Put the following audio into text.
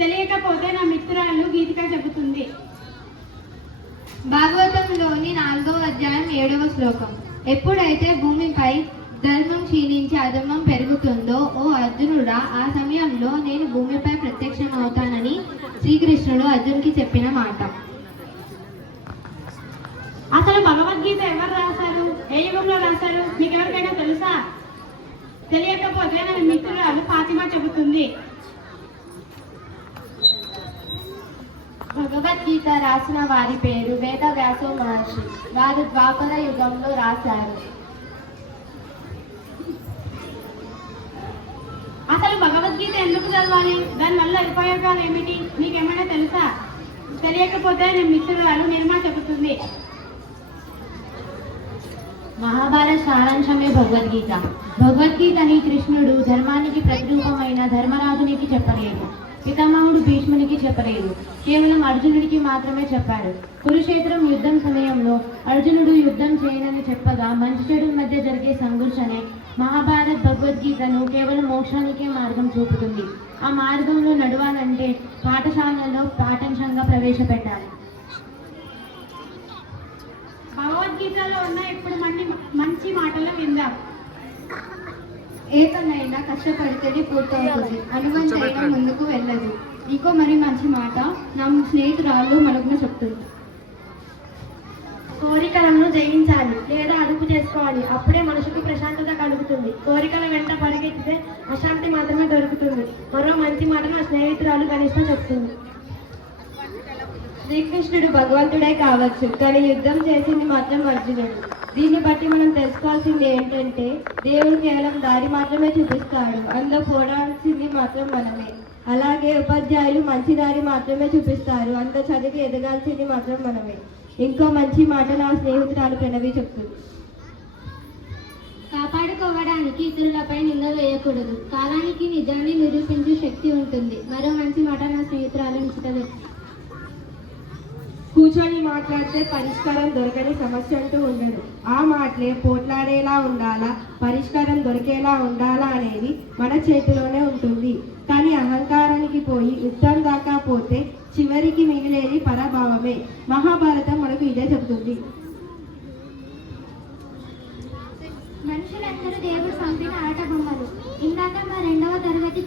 తెలియకపోతే నా మిత్రురాలు గీతిక చెబుతుంది. భాగవతంలోని 4వ అధ్యాయం 7వ శ్లోకం. ఎప్పుడైతే భూమిపై ధర్మం క్షీణించి అధర్మం పెరుగుతుందో ఓ అర్జునుడా, ఆ సమయంలో నేను భూమిపై ప్రత్యక్షమవుతానని శ్రీకృష్ణుడు అర్జున్కి చెప్పిన మాట. అసలు భగవద్గీత ఎవరు రాశారు, ఏ యుగంలో రాశారు మీకు ఎవరికైనా తెలుసా? తెలియకపోతే నా మిత్రురాలు ఫాతిమా చెబుతుంది. భగవద్గీత రాసిన వారి పేరు వేదవ్యాస మహర్షి. వారు ద్వాపర యుగంలో రాశారు. అసలు భగవద్గీత ఎందుకు చదవాలి, దానివల్ల ఉపయోగాలు ఏమిటి మీకేమైనా తెలుసా? తెలియకపోతే నేను మిత్రురాలు నిర్మా చెబుతుంది. మహాభారత సారాంశమే భగవద్గీత. భగవద్గీతని కృష్ణుడు ధర్మానికి ప్రతిరూపమైన ధర్మరాజునికి చెప్పలేదు, పితామహుడు భీష్మునికి చెప్పలేదు, కేవలం అర్జునుడికి మాత్రమే చెప్పాడు. కురుక్షేత్రం యుద్ధం సమయంలో అర్జునుడు యుద్ధం చేయనని చెప్పగా మంచి చెడు మధ్య జరిగే సంఘర్షణే మహాభారత్ భగవద్గీతను కేవలం మోక్షానికే మార్గం చూపుతుంది. ఆ మార్గంలో నడవాలంటే పాఠశాలలో పాఠ్యాంశంగా ప్రవేశపెట్టాలి. భగవద్గీతలో ఉన్న ఇప్పుడు మంచి మాటలు విందాం. ఏ పనైనా కష్టపడితేనే పూర్తవుతుంది, అనువంతైనా ముందుకు వెళ్ళదు. ఇంకో మరి మంచి మాట నా స్నేహితురాళ్ళు మనకు చెప్తుంది. కోరికలను జయించాలి లేదా అదుపు చేసుకోవాలి, అప్పుడే మనసుకు ప్రశాంతత కలుగుతుంది. కోరికల వెంట పరిగెత్తితే అశాంతి మాత్రమే దొరుకుతుంది. మరో మంచి మాట నా స్నేహితురాలు కనిష్ట చెప్తుంది. శ్రీకృష్ణుడు భగవంతుడే కావచ్చు, కానీ యుద్ధం చేసింది మాత్రం అర్జునుడు. దీన్ని బట్టి మనం తెలుసుకోవాల్సింది ఏంటంటే దేవుడు కేవలం దారి మాత్రమే చూపిస్తాడు, అందులో పోరాడాల్సింది మాత్రం మనమే. అలాగే ఉపాధ్యాయులు మంచి దారి మాత్రమే చూపిస్తారు, అందులో చదివి ఎదగాల్సింది మాత్రం మనమే. ఇంకో మంచి మాట నా స్నేహితురాలు ప్రణవి చెప్తుంది. కాపాడుకోవడానికి ఇతరులపై నింద వేయకూడదు, కాలానికి నిజాన్ని నిరూపించే శక్తి ఉంటుంది. మరో మంచి మాట నా స్నేహితురాలు నిశ్చిత. కూర్చొని మాట్లాడితే పరిష్కారం దొరకని సమస్య అంటూ ఉండదు. ఆ మాటలే పోట్లాడేలా ఉండాలా, పరిష్కారం దొరికేలా ఉండాలా అనేది మన చేతిలోనే ఉంటుంది. కానీ అహంకారానికి పోయి యుద్ధం దాకా పోతే చివరికి మిగిలేది పరాభవమే. మహాభారతం మనకు ఇదే చెబుతుంది. మనుషులందరూ దేవుడు పంపిన ఆట బొమ్మలు. ఇందాక మా 2వ తరగతి